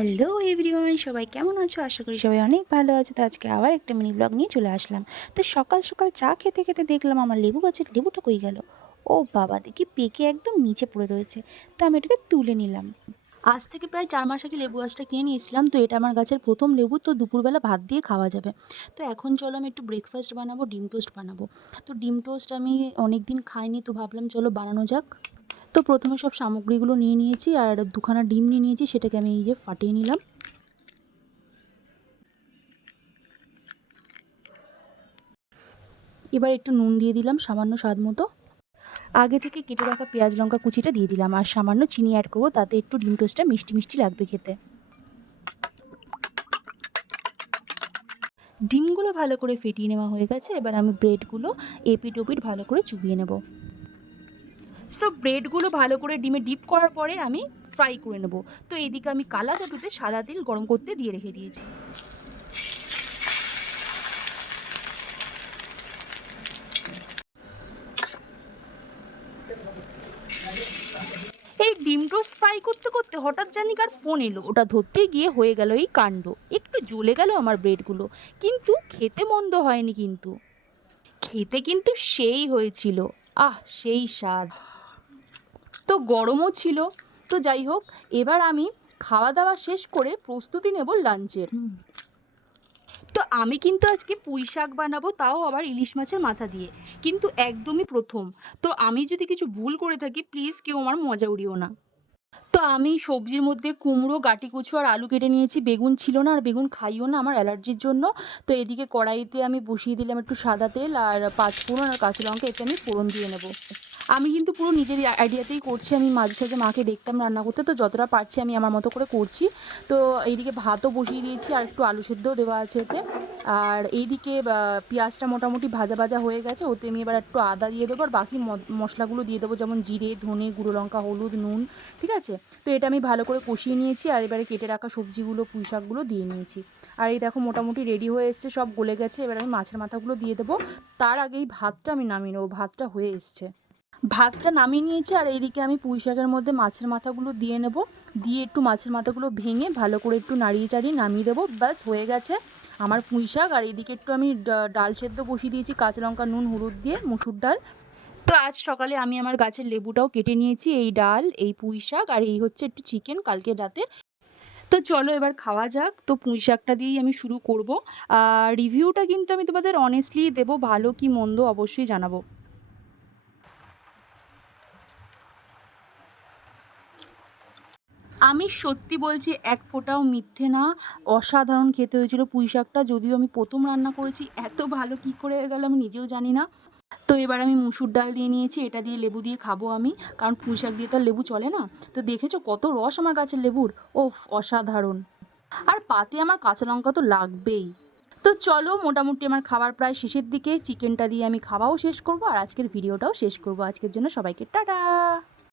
Hello everyone, সবাই কেমন আছো? আশা করি সবাই অনেক ভালো আছো। তো আজকে আবার একটা মিনি ব্লগ নিয়ে চলে আসলাম। তো সকাল সকাল চা খেতে খেতে দেখলাম আমার লেবু গাছের লেবুটা কই গেল। ও বাবা, দেখি পেকে একদম নিচে পড়ে রয়েছে। তো আমি এটাকে তুলে নিলাম। আজ থেকে প্রায় 4 মাস আগে লেবু গাছটা কিনে নিয়েছিলাম। তো এটা আমার গাছের প্রথম লেবু, তো দুপুরবেলা ভাত দিয়ে খাওয়া যাবে। তো এখন চলো আমি একটু ব্রেকফাস্ট বানাবো, ডিম টোস্ট বানাবো। তো ডিম টোস্ট আমি অনেক দিন খাইনি, তো ভাবলাম চলো বানানো যাক। তো প্রথমে সব সামগ্রীগুলো নিয়ে নিয়েছি আর দুখানা ডিম নিয়ে নিয়েছি, সেটাকে আমি এই যে ফাটিয়ে নিলাম। এবার একটু নুন দিয়ে দিলাম সামান্য স্বাদ মতো। আগে থেকে কেটে রাখা পেঁয়াজ লঙ্কা কুচিটা দিয়ে দিলাম আর সামান্য চিনি অ্যাড করবো, তাতে একটু ডিম টোস্টটা মিষ্টি মিষ্টি লাগবে খেতে। ডিমগুলো ভালো করে ফেটিয়ে নেওয়া হয়ে গেছে। এবার আমি ব্রেডগুলো এপিট ওপিট ভালো করে চুবিয়ে নেব। সব ব্রেডগুলো ভালো করে ডিমে ডিপ করার পরে আমি ফ্রাই করে নেব। তো এইদিকে আমি কালা চাটুতে সাদা তেল গরম করতে দিয়ে রেখে দিয়েছি। এই ডিম টোস্ট ফ্রাই করতে করতে হঠাৎ জানি কার ফোন এলো, ওটা ধরতে গিয়ে হয়ে গেল এই কাণ্ড। একটু জ্বলে গেল আমার ব্রেডগুলো, কিন্তু খেতে মন্দ হয়নি। কিন্তু খেতে কিন্তু সেই হয়েছিল, সেই স্বাদ। তো গরমও ছিল। তো যাই হোক, এবার আমি খাওয়া দাওয়া শেষ করে প্রস্তুতি নেব লাঞ্চের। তো আমি কিন্তু আজকে পুঁই শাক বানাবো, তাও আবার ইলিশ মাছের মাথা দিয়ে, কিন্তু একদমই প্রথম। তো আমি যদি কিছু ভুল করে থাকি প্লিজ কেউ আমার মজা উড়িও না। তো আমি সবজির মধ্যে কুমড়ো, গাঁটি কচু আর আলু কেটে নিয়েছি। বেগুন ছিল না, আর বেগুন খাইও না আমার অ্যালার্জির জন্য। তো এদিকে কড়াইতে আমি বসিয়ে দিলাম একটু সাদা তেল আর পাঁচফোড়ন আর কাঁচা লঙ্কা, এতে আমি ফোড়ন দিয়ে নেব। আমি কিন্তু পুরো নিজের আইডিয়াতেই করছি। আমি মাঝে সাঝে মাকে দেখতাম রান্না করতে, তো যতটা পারছি আমি আমার মতো করে করছি। তো এইদিকে ভাতও বসিয়ে দিয়েছি আর একটু আলু সেদ্ধও দেওয়া আছে এতে। আর এইদিকে পেঁয়াজটা মোটামুটি ভাজা ভাজা হয়ে গেছে, ওতে আমি এবার একটু আদা দিয়ে দেবো আর বাকি মশলাগুলো দিয়ে দেবো, যেমন জিরে, ধনে, গুঁড়ো লঙ্কা, হলুদ, নুন। ঠিক আছে। তো এটা আমি ভালো করে কষিয়ে নিয়েছি আর এবারে কেটে রাখা সবজিগুলো, পুঁই শাকগুলো দিয়ে নিয়েছি। আর এই দেখো মোটামুটি রেডি হয়ে এসছে, সব গলে গেছে। এবার আমি মাছের মাথাগুলো দিয়ে দেবো। তার আগেই ভাতটা আমি নামিয়ে নেবো, ভাতটা হয়ে এসছে। ভাতটা নামিয়ে নিয়েছি আর এইদিকে আমি পুঁই শাকের মধ্যে মাছের মাথাগুলো দিয়ে নেব। দিয়ে একটু মাছের মাথাগুলো ভেঙে ভালো করে একটু নাড়িয়ে চাড়িয়ে নামিয়ে দেবো। ব্যাস হয়ে গেছে আমার পুঁই শাক। আর এইদিকে একটু আমি ডাল সেদ্ধ বসিয়ে দিয়েছি, কাঁচা লঙ্কা, নুন, হলুদ দিয়ে, মুসুর ডাল। তো আজ সকালে আমি আমার গাছের লেবুটাও কেটে নিয়েছি, এই ডাল, এই পুঁই শাক আর এই হচ্ছে একটু চিকেন কালকে রাতে। তো চলো এবার খাওয়া যাক। তো পুঁই শাকটা দিয়েই আমি শুরু করব। আর রিভিউটা কিন্তু আমি তোমাদের অনেস্টলি দেবো, ভালো কি মন্দ অবশ্যই জানাবো। আমি সত্যি বলছি, এক ফোঁটাও মিথ্যে না। অসাধারণ খেতে হয়েছিল পুঁই শাকটা। যদিও আমি প্রথম রান্না করেছি, এত ভালো কী করে হয়ে গেল আমি নিজেও জানি না। তো এবার আমি মুসুর ডাল দিয়ে নিয়েছি, এটা দিয়ে লেবু দিয়ে খাবো আমি, কারণ পুঁই শাক দিয়ে তো আর লেবু চলে না। তো দেখেছো কত রস আমার গাছের লেবুর, ওফ অসাধারণ। আর পাতে আমার কাঁচা লঙ্কা তো লাগবেই। তো চলো, মোটামুটি আমার খাবার প্রায় শেষের দিকে। চিকেনটা দিয়ে আমি খাওয়াও শেষ করব আর আজকের ভিডিওটাও শেষ করব। আজকের জন্য সবাইকে টাটা।